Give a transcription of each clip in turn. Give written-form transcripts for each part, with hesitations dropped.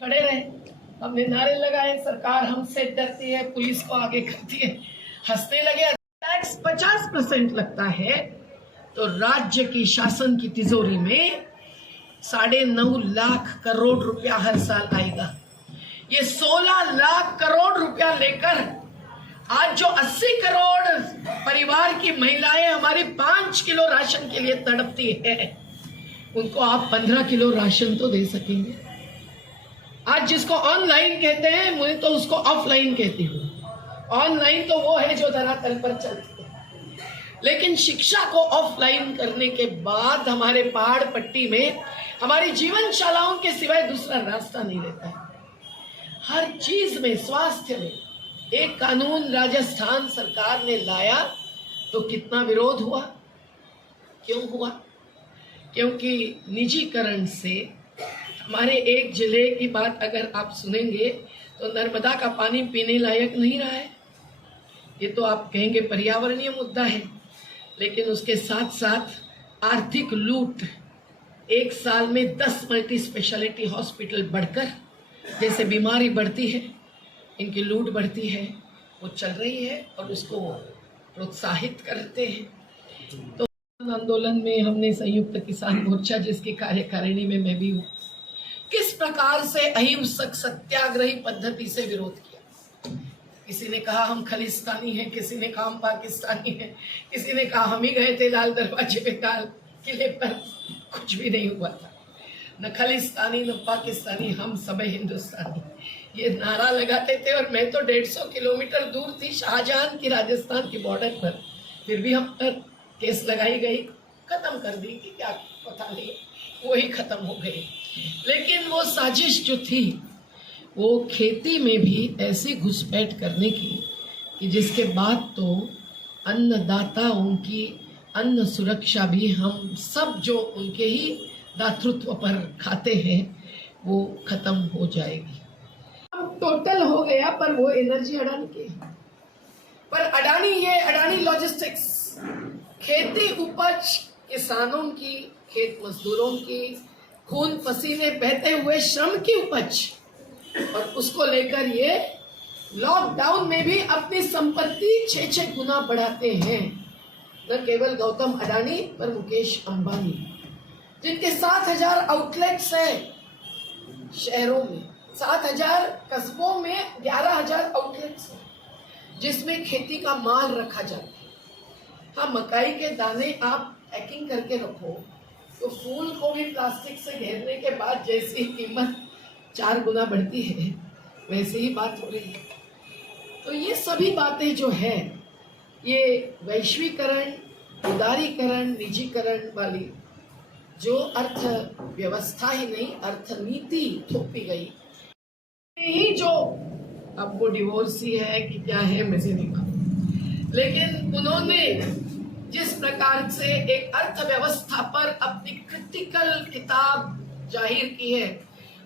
खड़े रहे, हमने नारे लगाए, सरकार हमसे डरती है, पुलिस को आगे करती है, हंसने लगे। टैक्स 50% लगता है तो राज्य की शासन की तिजोरी में 9.5 लाख करोड़ रुपया हर साल आएगा। ये 16 लाख करोड़ रुपया लेकर आज जो 80 करोड़ परिवार की महिलाएं हमारी 5 किलो राशन के लिए तड़पती है, उनको आप 15 किलो राशन तो दे सकेंगे। आज जिसको ऑनलाइन कहते हैं, मुझे तो उसको ऑफलाइन कहती हूँ। ऑनलाइन तो वो है जो धरातल पर चलती है, लेकिन शिक्षा को ऑफलाइन करने के बाद हमारे पहाड़ पट्टी में हमारी जीवनशालाओं के सिवाय दूसरा रास्ता नहीं रहता है। हर चीज में, स्वास्थ्य में एक कानून राजस्थान सरकार ने लाया तो कितना विरोध हुआ। क्यों हुआ? क्योंकि निजीकरण से हमारे एक जिले की बात अगर आप सुनेंगे तो नर्मदा का पानी पीने लायक नहीं रहा है। ये तो आप कहेंगे पर्यावरणीय मुद्दा है, लेकिन उसके साथ साथ आर्थिक लूट, एक साल में 10 मल्टी स्पेशलिटी हॉस्पिटल बढ़कर, जैसे बीमारी बढ़ती है इनकी लूट बढ़ती है, वो चल रही है और उसको प्रोत्साहित करते हैं। तो आंदोलन में हमने संयुक्त किसान मोर्चा, जिसकी कार्यकारिणी में मैं भी हूँ, किस प्रकार से अहिंसक सत्याग्रही पद्धति से विरोध किया। किसी ने कहा हम खलिस्तानी हैं, किसी ने कहा हम पाकिस्तानी हैं, किसी ने कहा हम ही गए थे लाल दरवाजे पे, लाल किले पर। कुछ भी नहीं हुआ था, न खलिस्तानी न पाकिस्तानी, हम सब हिंदुस्तानी, ये नारा लगाते थे। और मैं तो 150 किलोमीटर दूर थी, शाहजहां की राजस्थान की बॉर्डर पर, फिर भी हम पर केस लगाई गई, खत्म कर दी कि क्या पता नहीं, वही खत्म हो गई। लेकिन वो साजिश जो थी वो खेती में भी ऐसी घुसपैठ करने की कि जिसके बाद तो अन्नदाताओं की अन्न सुरक्षा भी हम सब जो उनके ही दातृत्व पर खाते हैं वो खत्म हो जाएगी। अब टोटल हो गया, पर वो एनर्जी अडानी की, पर अडानी, ये अडानी लॉजिस्टिक्स, खेती उपज किसानों की, खेत मजदूरों की, खून पसीने बहते हुए श्रम की उपज, और उसको लेकर ये लॉकडाउन में भी अपनी संपत्ति 6-6 गुना बढ़ाते हैं। न केवल गौतम अडानी पर मुकेश अंबानी, जिनके 7,000 आउटलेट्स हैं शहरों में, 7,000 कस्बों में 11,000 आउटलेट्स हैं जिसमें खेती का माल रखा जाता है। हाँ, मकाई के दाने आप पैकिंग करके रखो तो फूल को भी प्लास्टिक से घेरने के बाद जैसी कीमत 4 गुना बढ़ती है, वैसे ही बात हो रही है। तो ये सभी बातें जो है, ये वैश्वीकरण, उदारीकरण, निजीकरण वाली जो अर्थव्यवस्था ही नहीं, अर्थनीति थोपी गई, ही जो अब वो डिवोर्स ही है कि क्या है मुझे नहीं पता, लेकिन उन्होंने जिस प्रकार से एक अर्थव्यवस्था पर अपनी क्रिटिकल किताब जाहिर की है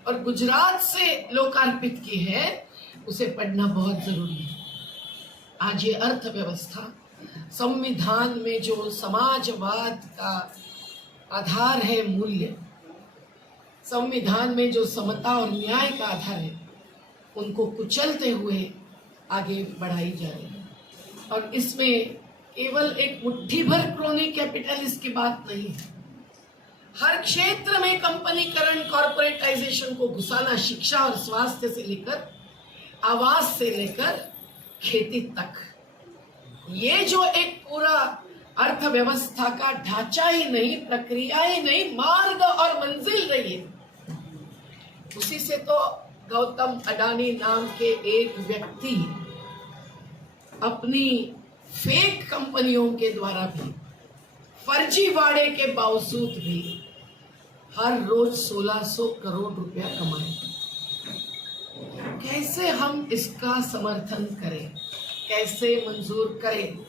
और गुजरात से लोकार्पित की है, उसे पढ़ना बहुत जरूरी है। आज ये अर्थव्यवस्था संविधान में जो समाजवाद का आधार है, मूल्य, संविधान में जो समता और न्याय का आधार है, उनको कुचलते हुए आगे बढ़ाई जा रही है। और इसमें केवल एक मुट्ठी भर क्रोनी कैपिटलिस्ट की बात नहीं है। हर क्षेत्र में कंपनीकरण, कॉर्पोरेटाइजेशन को घुसाना, शिक्षा और स्वास्थ्य से लेकर आवास से लेकर खेती तक, ये जो एक पूरा अर्थव्यवस्था का ढांचा ही नहीं, प्रक्रिया ही नहीं, मार्ग और मंजिल रही है, उसी से तो गौतम अडानी नाम के एक व्यक्ति अपनी फेक कंपनियों के द्वारा भी, फर्जीवाड़े के बावजूद भी हर रोज 1600 करोड़ रुपया कमाए। कैसे हम इसका समर्थन करें, कैसे मंजूर करें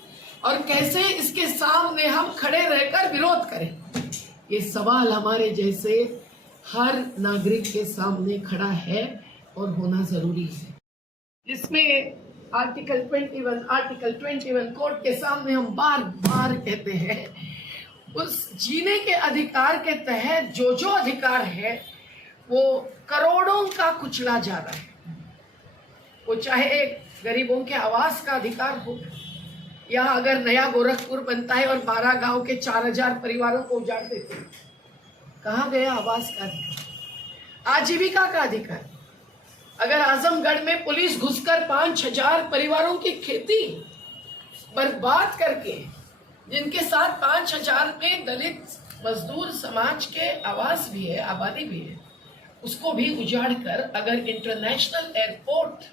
और कैसे इसके सामने हम खड़े रहकर विरोध करें, ये सवाल हमारे जैसे हर नागरिक के सामने खड़ा है और होना जरूरी है। जिसमें आर्टिकल 21 कोर्ट के सामने हम बार बार कहते हैं, उस जीने के अधिकार के तहत जो जो अधिकार है वो करोड़ों का कुचला जा रहा है। वो चाहे गरीबों के आवास का अधिकार हो, या अगर नया गोरखपुर बनता है और 12 गांव के 4000 परिवारों को उजाड़ देते हैं, कहाँ गया आवास का अधिकार, आजीविका का अधिकार? अगर आजमगढ़ में पुलिस घुसकर 5000 परिवारों की खेती बर्बाद करके, जिनके साथ 5000 में दलित मजदूर समाज के आवास भी है, आबादी भी है, उसको भी उजाड़ कर अगर इंटरनेशनल एयरपोर्ट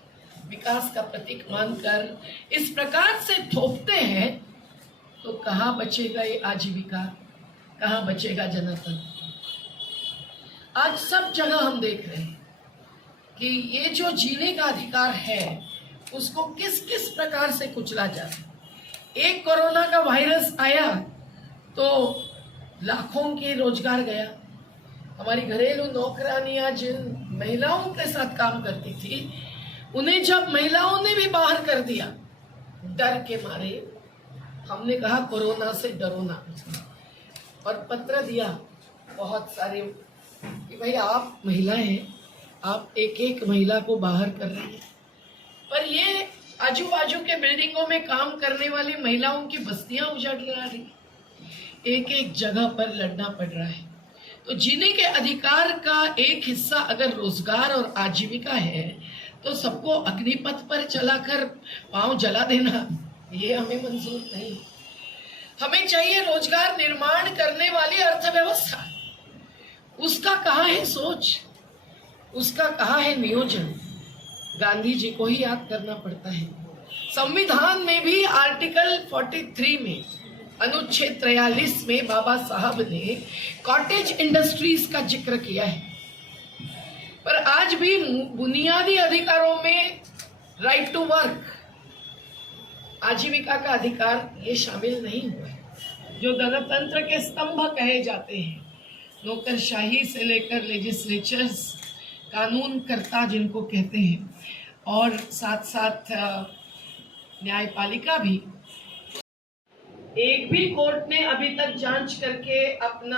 विकास का प्रतीक मानकर इस प्रकार से थोपते हैं, तो कहाँ बचेगा ये आजीविका, कहाँ बचेगा जनतंत्र? आज सब जगह हम देख रहे हैं कि ये जो जीने का अधिकार है उसको किस किस प्रकार से कुचला जा रहा है। एक कोरोना का वायरस आया तो लाखों के रोजगार गया। हमारी घरेलू नौकरानियां जिन महिलाओं के साथ काम करती थी, उन्हें जब महिलाओं ने भी बाहर कर दिया डर के मारे, हमने कहा कोरोना से डरो ना, और पत्र दिया बहुत सारे कि भाई आप महिलाएं हैं, आप एक एक महिला को बाहर कर रही है। पर ये आजू बाजू के बिल्डिंगों में काम करने वाली महिलाओं की बस्तियां उजाड़ रही, एक एक जगह पर लड़ना पड़ रहा है। तो जीने के अधिकार का एक हिस्सा अगर रोजगार और आजीविका है, तो सबको अग्निपथ पर चलाकर पांव जला देना ये हमें मंजूर नहीं। हमें चाहिए रोजगार निर्माण करने वाली अर्थव्यवस्था। उसका कहाँ है सोच, उसका कहाँ है नियोजन? गांधी जी को ही याद करना पड़ता है। संविधान में भी आर्टिकल 43 में, अनुच्छेद 43 में बाबा साहब ने कॉटेज इंडस्ट्रीज का जिक्र किया है, पर आज भी बुनियादी अधिकारों में राइट टू वर्क, आजीविका का अधिकार ये शामिल नहीं हुआ है। जो गणतंत्र के स्तंभ कहे जाते हैं, नौकरशाही से लेकर लेजिस्लेचर्स, कानून कर्ता जिनको कहते हैं, और साथ साथ न्यायपालिका भी, एक भी कोर्ट ने अभी तक जांच करके अपना